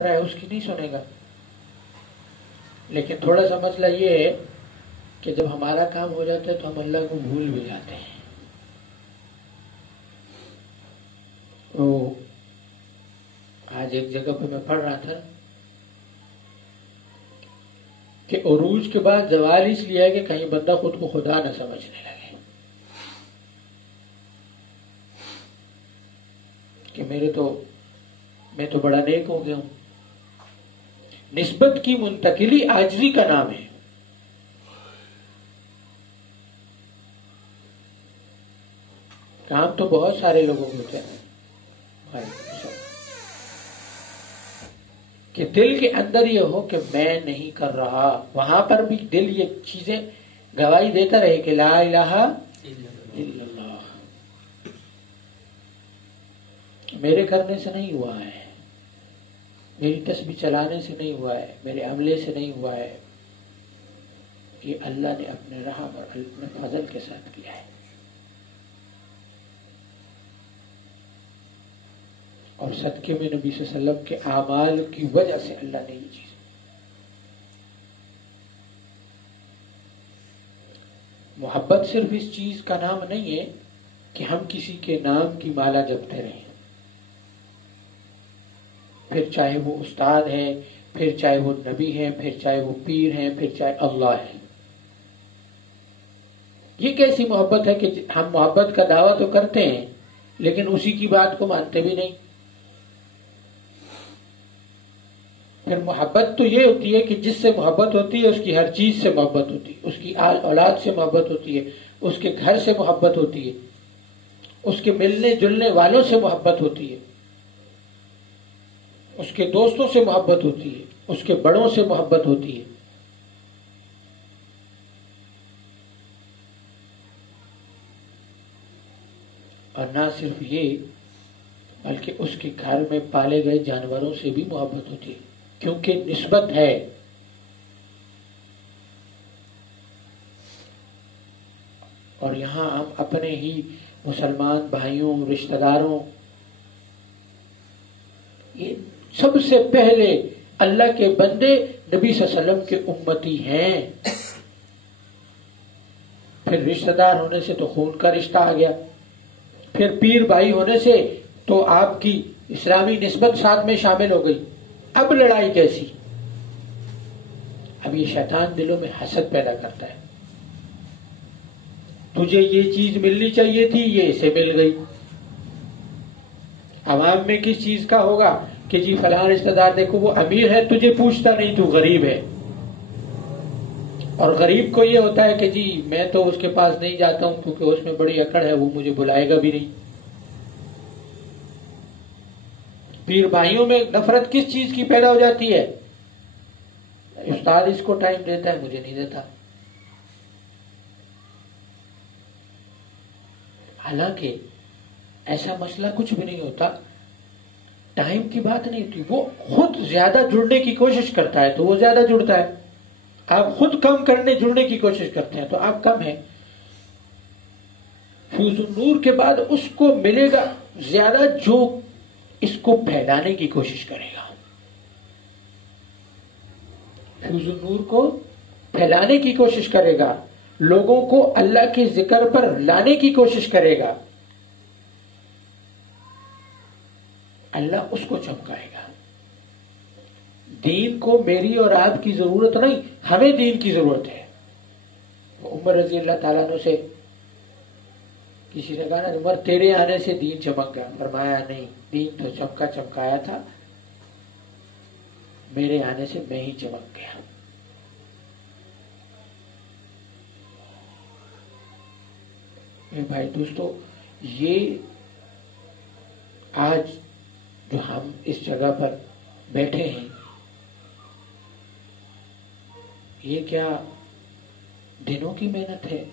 رہا ہے اس کی نہیں سنے گا. لیکن تھوڑا سا مسئلہ یہ ہے کہ جب ہمارا کام ہو جاتا ہے تو ہم اللہ کو بھول بھی جاتے ہیں. آج ایک جگہ پہ میں پڑھ رہا تھا کہ عروج کے بعد زوال اس لیے ہے کہ کہیں بندہ خود کو خدا نہ سمجھنے لگے کہ میں تو بڑا نیک ہو گیا ہوں. نسبت کی منتقلی عاجزی کا نام ہے. کام تو بہت سارے لوگوں کو ہوتے ہیں کہ دل کے اندر یہ ہو کہ میں نہیں کر رہا. وہاں پر بھی دل یہ چیزیں گواہی دیتا رہے کہ لا الہ الا اللہ. میرے کرنے سے نہیں ہوا ہے، میری تسبیح چلانے سے نہیں ہوا ہے، میرے عملے سے نہیں ہوا ہے، یہ اللہ نے اپنے راہ پر اپنے فضل کے ساتھ کیا ہے. اور صدقے میں نبی صلی اللہ علیہ وسلم کے اعمال کی وجہ سے اللہ نے یہ چیز. محبت صرف اس چیز کا نام نہیں ہے کہ ہم کسی کے نام کی مالا جپتے رہیں، پھر چاہے وہ استاد ہے، پھر چاہے وہ نبی ہے، پھر چاہے وہ پیر ہیں، پھر چاہے اللہ ہے. یہ کیسی محبت ہے کہ ہم محبت کا دعویٰ تو کرتے ہیں لیکن اسی کی بات کو مانتے بھی نہیں. پھر محبت تو یہ ہوتی ہے کہ جس سے محبت ہوتی ہے اس کی ہر چیز سے محبت ہوتی ہے، اس کی آل اولاد سے محبت ہوتی ہے، اس کے گھر سے محبت ہوتی ہے، اس کے ملنے جلنے والوں سے محبت ہوتی ہے، اس کے دوستوں سے محبت ہوتی ہے، اس کے بڑوں سے محبت ہوتی ہے. اور نہ صرف یہ بلکہ اس کے گھر میں پالے گئے جانوروں سے بھی محبت ہوتی ہے کیونکہ نسبت ہے. اور یہاں ہم اپنے ہی مسلمان بھائیوں، رشتہ داروں، یہ سب سے پہلے اللہ کے بندے نبی صلی اللہ علیہ وسلم کے امتی ہیں. پھر رشتہ دار ہونے سے تو خون کا رشتہ آ گیا، پھر پیر بھائی ہونے سے تو آپ کی اسلامی نسبت ساتھ میں شامل ہو گئی. اب لڑائی کیسی؟ اب یہ شیطان دلوں میں حسد پیدا کرتا ہے. تجھے یہ چیز ملنی چاہیے تھی، یہ اسے مل گئی. عوام میں کس چیز کا ہوگا کہ جی فلاں رشتہ دار دیکھو وہ امیر ہے، تجھے پوچھتا نہیں، تو غریب ہے. اور غریب کو یہ ہوتا ہے کہ جی میں تو اس کے پاس نہیں جاتا ہوں کیونکہ اس میں بڑی اکڑ ہے، وہ مجھے بلائے گا بھی نہیں. پیر بھائیوں میں نفرت کس چیز کی پیدا ہو جاتی ہے؟ استاد اس کو ٹائم دیتا ہے، مجھے نہیں دیتا. حالانکہ ایسا مسئلہ کچھ بھی نہیں ہوتا، ٹائم کی بات نہیں ہوتی. وہ خود زیادہ جڑنے کی کوشش کرتا ہے تو وہ زیادہ جڑتا ہے. آپ خود کم جڑنے کی کوشش کرتے ہیں تو آپ کم ہیں. فیوز النور کے بعد اس کو ملے گا زیادہ جو اس کو پھیلانے کی کوشش کرے گا. فیوز النور کو پھیلانے کی کوشش کرے گا، لوگوں کو اللہ کے ذکر پر لانے کی کوشش کرے گا. اللہ اس کو چمکائے گا. دین کو میری اور آپ کی ضرورت نہیں، ہمیں دین کی ضرورت ہے. عمر رضی اللہ تعالیٰ عنہ سے کسی نے کہا نا عمر تیرے آنے سے دین چمک گیا. فرمایا نہیں، دین تو چمکایا تھا، میرے آنے سے میں ہی چمک گیا. میرے بھائی دوستو، یہ آج جو ہم اس جگہ پر بیٹھے ہیں، یہ کیا دنوں کی محنت ہے؟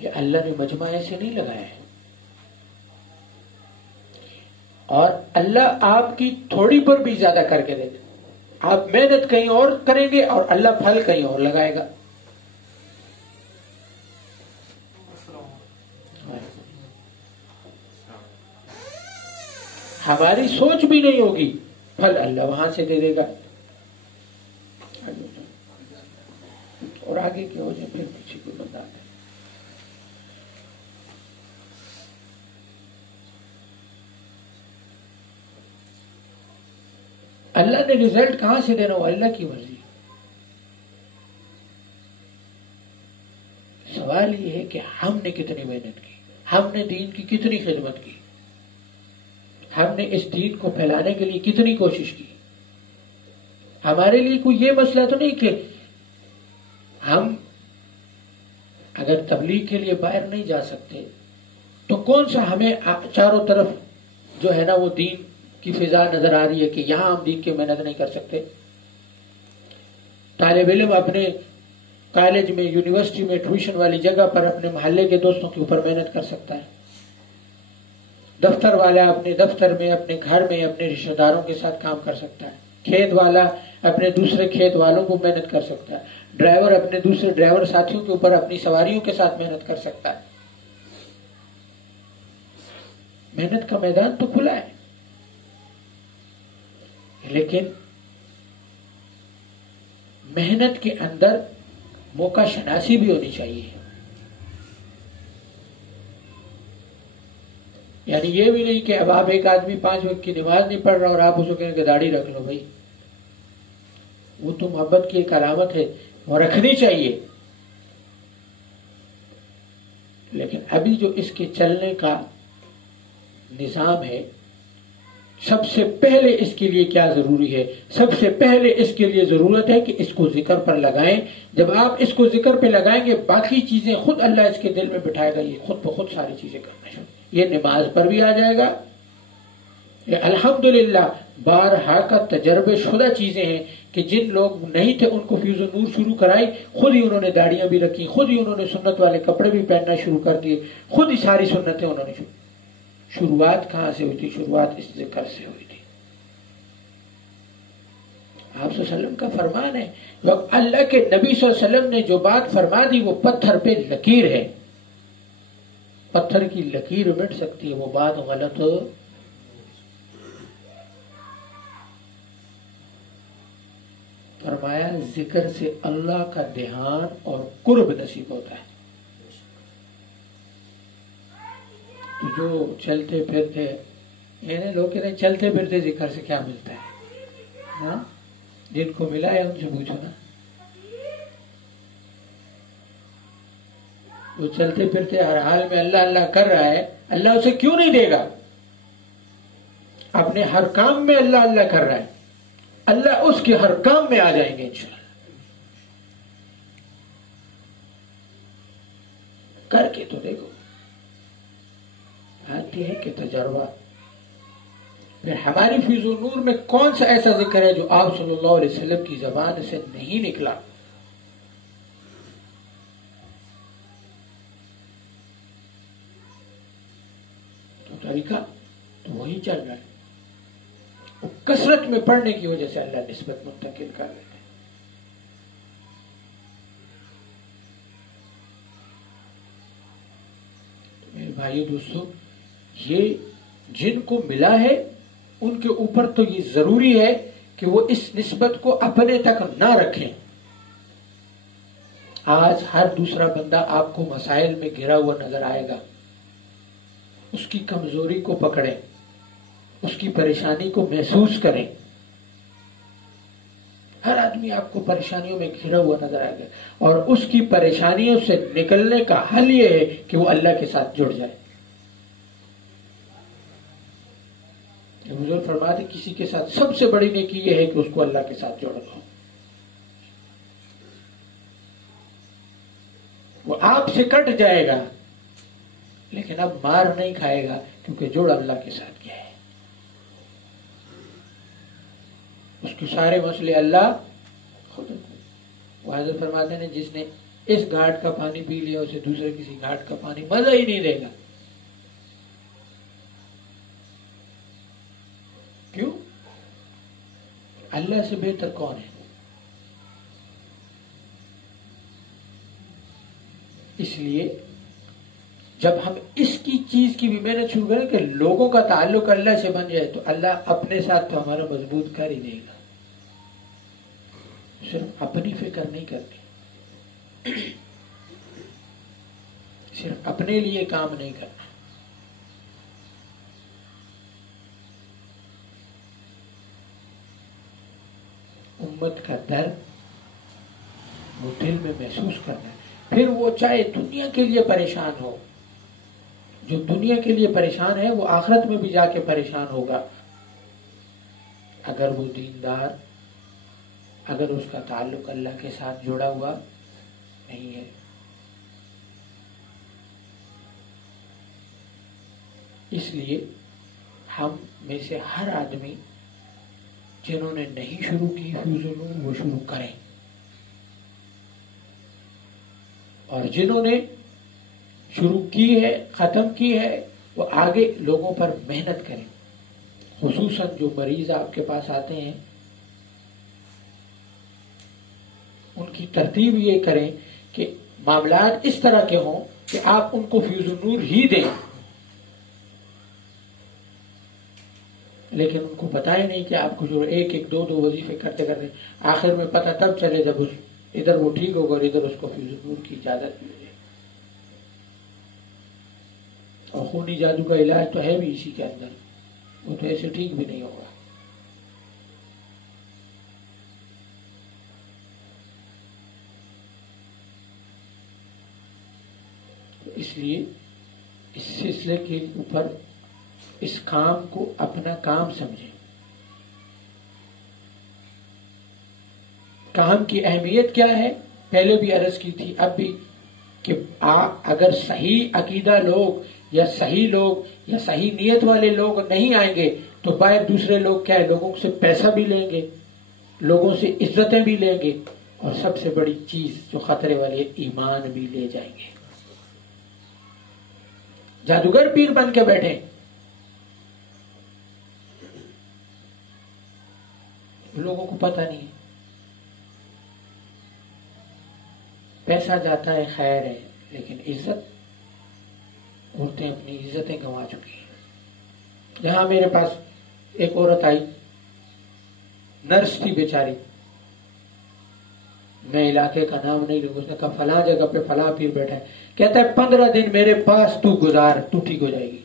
یہ اللہ نے مجمع ایسے نہیں لگایا ہے. اور اللہ آپ کی تھوڑی پر بھی زیادہ کر کے دے. آپ محنت کہیں اور کریں گے اور اللہ پھل کہیں اور لگائے گا. ہماری سوچ بھی نہیں ہوگی، پھل اللہ وہاں سے دے دے گا. اور آگے کیا ہو جائے پھر پیچھے کوئی بندہ آتا ہے. اللہ نے رزلٹ کہاں سے دینا ہو، اللہ کی مرضی. سوال یہ ہے کہ ہم نے کتنی محنت کی، ہم نے دین کی کتنی خدمت کی، ہم نے اس دین کو پھیلانے کے لیے کتنی کوشش کی. ہمارے لیے کوئی یہ مسئلہ تو نہیں کہ ہم اگر تبلیغ کے لیے باہر نہیں جا سکتے تو کون سا ہمیں چاروں طرف جو ہے نا وہ دین کی فضا نظر آ رہی ہے کہ یہاں ہم دین کی محنت نہیں کر سکتے. طالب علم اپنے کالج میں، یونیورسٹی میں، ٹیوشن والی جگہ پر اپنے محلے کے دوستوں کے اوپر محنت کر سکتا ہے. دفتر والا اپنے دفتر میں، اپنے گھر میں، اپنے رشتہ داروں کے ساتھ کام کر سکتا ہے. کھیت والا اپنے دوسرے کھیت والوں کو محنت کر سکتا ہے. ڈرائیور اپنے دوسرے ڈرائیور ساتھیوں کے اوپر اپنی سواریوں کے ساتھ محنت کر سکتا ہے. محنت کا میدان تو کھلا ہے، لیکن محنت کے اندر موقع شناسی بھی ہونی چاہیے. یعنی یہ بھی نہیں کہ اب آپ ایک آدمی 5 وقت کی نماز نہیں پڑھ رہا اور آپ اس کو کہیں کہ داڑھی رکھ لو. بھائی وہ تو محبت کی ایک علامت ہے، وہ رکھنی چاہیے. لیکن ابھی جو اس کے چلنے کا نظام ہے، سب سے پہلے اس کے لیے کیا ضروری ہے؟ سب سے پہلے اس کے لیے ضرورت ہے کہ اس کو ذکر پر لگائیں. جب آپ اس کو ذکر پہ لگائیں گے، باقی چیزیں خود اللہ اس کے دل میں بٹھائے گا. یہ خود بخود ساری چیزیں کرنا شروع. یہ نماز پر بھی آ جائے گا. یہ الحمدللہ بارہا کا تجربے شدہ چیزیں ہیں کہ جن لوگ نہیں تھے ان کو فیض و نور شروع کرائی، خود ہی انہوں نے داڑیاں بھی رکھی، خود ہی انہوں نے سنت والے کپڑے بھی پہننا شروع کر دیے، خود ہی ساری سنتیں انہوں نے شروعات کہاں سے ہوئی تھی؟ شروعات اس ذکر سے ہوئی تھی. آپ صلی اللہ علیہ وسلم کا فرمان ہے، اللہ کے نبی صلی اللہ علیہ وسلم نے جو بات فرما دی وہ پتھر پہ لکیر ہے. پتھر کی لکیر مٹ سکتی ہے، وہ بات غلط ہو. فرمایا ذکر سے اللہ کا دھیان اور قرب نصیب ہوتا ہے. تو جو چلتے پھرتے، یعنی لوگ کہتے ہیں چلتے پھرتے ذکر سے کیا ملتا ہے؟ ہاں، جن کو ملا ہے ان سے پوچھو نا. وہ چلتے پھرتے ہر حال میں اللہ اللہ کر رہا ہے، اللہ اسے کیوں نہیں دے گا؟ اپنے ہر کام میں اللہ اللہ کر رہا ہے، اللہ اس کے ہر کام میں آ جائیں گے انشاءاللہ. کر کے تو دیکھو. آتی ہے کہ تجربہ. پھر ہماری فیض و نور میں کون سا ایسا ذکر ہے جو آپ صلی اللہ علیہ وسلم کی زبان سے نہیں نکلا؟ تو طریقہ تو وہی چل رہا ہے. کثرت میں پڑھنے کی وجہ سے اللہ نسبت منتقل کر لیتے ہیں. تو میرے بھائی دوستو، یہ جن کو ملا ہے ان کے اوپر تو یہ ضروری ہے کہ وہ اس نسبت کو اپنے تک نہ رکھیں. آج ہر دوسرا بندہ آپ کو مسائل میں گھرا ہوا نظر آئے گا. اس کی کمزوری کو پکڑیں، اس کی پریشانی کو محسوس کریں. ہر آدمی آپ کو پریشانیوں میں گھرا ہوا نظر آئے گا، اور اس کی پریشانیوں سے نکلنے کا حل یہ ہے کہ وہ اللہ کے ساتھ جڑ جائے. حضور فرماتے کسی کے ساتھ سب سے بڑی نیکی یہ ہے کہ اس کو اللہ کے ساتھ جوڑ دو. وہ آپ سے کٹ جائے گا لیکن اب مار نہیں کھائے گا، کیونکہ جوڑ اللہ کے ساتھ کیا ہے. اس کے سارے مسئلے اللہ خود. وہ حضرت فرماتے ہیں جس نے اس گھاٹ کا پانی پی لیا اسے دوسرے کسی گھاٹ کا پانی مزہ ہی نہیں دے گا. کیوں؟ اللہ سے بہتر کون ہے؟ اس لیے جب ہم اس کی چیز کی بھی محنت شروع کریں کہ لوگوں کا تعلق اللہ سے بن جائے تو اللہ اپنے ساتھ تو ہمارا مضبوط کر ہی دے گا. صرف اپنی فکر نہیں کرنی، صرف اپنے لیے کام نہیں کرنا. امت کا درد وہ دل میں محسوس کرنا ہے. پھر وہ چاہے دنیا کے لیے پریشان ہو، جو دنیا کے لیے پریشان ہے وہ آخرت میں بھی جا کے پریشان ہوگا اگر وہ دیندار، اگر اس کا تعلق اللہ کے ساتھ جڑا ہوا نہیں ہے. اس لیے ہم میں سے ہر آدمی جنہوں نے نہیں شروع کی فیوز النور وہ شروع کریں، اور جنہوں نے شروع کی ہے ختم کی ہے وہ آگے لوگوں پر محنت کریں. خصوصاً جو مریض آپ کے پاس آتے ہیں ان کی ترتیب یہ کریں کہ معاملات اس طرح کے ہوں کہ آپ ان کو فیوز النور ہی دیں، لیکن ان کو بتائیں نہیں کہ آپ کو جو ایک ایک دو وظیفے کرتے کرتے آخر میں پتہ تب چلے جب ادھر وہ ٹھیک ہوگا اور ادھر اس کو فیوز النور کی اجازت ملے. اور خونی جادو کا علاج تو ہے بھی اسی کے اندر، وہ تو ایسے ٹھیک بھی نہیں ہوگا. اس لیے اس سلسلے کے اوپر اس کام کو اپنا کام سمجھیں. کام کی اہمیت کیا ہے پہلے بھی عرض کی تھی، اب بھی، کہ اگر صحیح عقیدہ لوگ یا صحیح لوگ یا صحیح نیت والے لوگ نہیں آئیں گے تو باہر دوسرے لوگ کیا ہے، لوگوں سے پیسہ بھی لیں گے، لوگوں سے عزتیں بھی لیں گے، اور سب سے بڑی چیز جو خطرے والے ایمان بھی لے جائیں گے. جادوگر پیر بن کے بیٹھے، لوگوں کو پتہ نہیں، پیسہ جاتا ہے خیر ہے، لیکن عزت، عورتیں اپنی عزتیں گنوا چکی ہیں. یہاں میرے پاس ایک عورت آئی، نرس تھی بیچاری، میں علاقے کا نام نہیں لوں، اس نے کہا فلاں جگہ پہ فلاں پیر بیٹھا ہے، کہتا ہے 15 دن میرے پاس تو گزار، تو ٹھیک ہو جائے گی.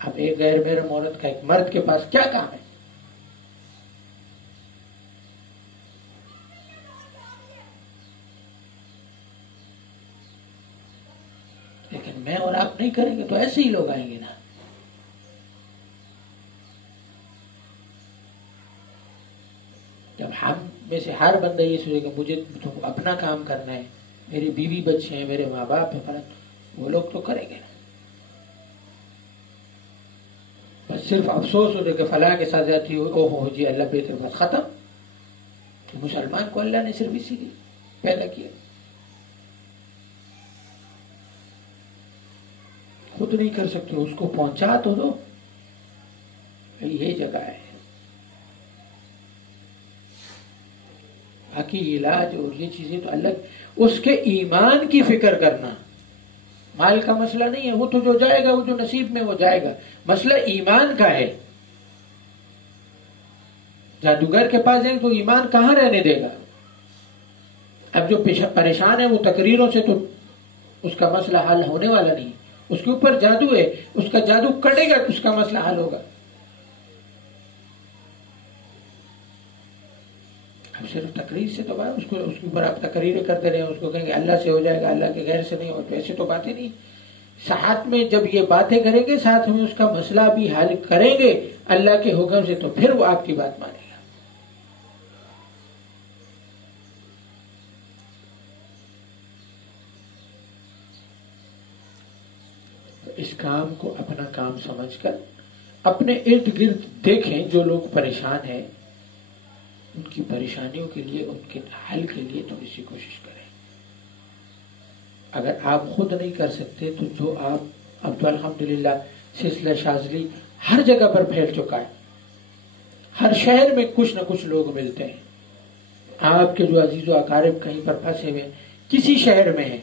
اب ایک غیر محرم عورت کا ایک مرد کے پاس کیا کام ہے؟ لیکن میں اور آپ نہیں کریں گے تو ایسے ہی لوگ آئیں گے نا. جب ہم میں سے ہر بندہ یہ سوچے کہ مجھے تو اپنا کام کرنا ہے، میری بیوی بچے ہیں، میرے ماں باپ ہیں، وہ لوگ تو کریں گے نا. بس صرف افسوس ہوتا کہ فلاں کے ساتھ جاتی ہو، او ہو جی اللہ بہتر، بس ختم. تو مسلمان کو اللہ نے صرف اسی لیے پیدا کیا. خود نہیں کر سکتے اس کو پہنچا تو دو، یہ جگہ ہے. باقی علاج اور یہ چیزیں تو الگ، اس کے ایمان کی فکر کرنا. مال کا مسئلہ نہیں ہے، وہ تو جو جائے گا، وہ جو نصیب میں وہ جائے گا. مسئلہ ایمان کا ہے. جادوگر کے پاس جائیں تو ایمان کہاں رہنے دے گا؟ اب جو پریشان ہے وہ تقریروں سے تو اس کا مسئلہ حل ہونے والا نہیں. اس کے اوپر جادو ہے، اس کا جادو کٹے گا تو اس کا مسئلہ حل ہوگا. اب صرف تقریر سے تو بات، اس کے اوپر آپ تقریریں کرتے رہے، اس کو کہیں گے اللہ سے ہو جائے گا، اللہ کے غیر سے نہیں ہو، تو ایسے تو باتیں نہیں. ساتھ میں جب یہ باتیں کریں گے، ساتھ میں اس کا مسئلہ بھی حل کریں گے اللہ کے حکم سے، تو پھر وہ آپ کی بات مانے گا. تو اس کام کو اپنا کام سمجھ کر اپنے ارد گرد دیکھیں جو لوگ پریشان ہیں، ان کی پریشانیوں کے لیے، ان کے حل کے لیے تھوڑی سی کوشش کریں. اگر آپ خود نہیں کر سکتے تو جو آپ، اب تو الحمدللہ سلسلہ شاذلی ہر جگہ پر پھیل چکا ہے، ہر شہر میں کچھ نہ کچھ لوگ ملتے ہیں. آپ کے جو عزیز و اقارب کہیں پر پھنسے ہوئے کسی شہر میں ہیں،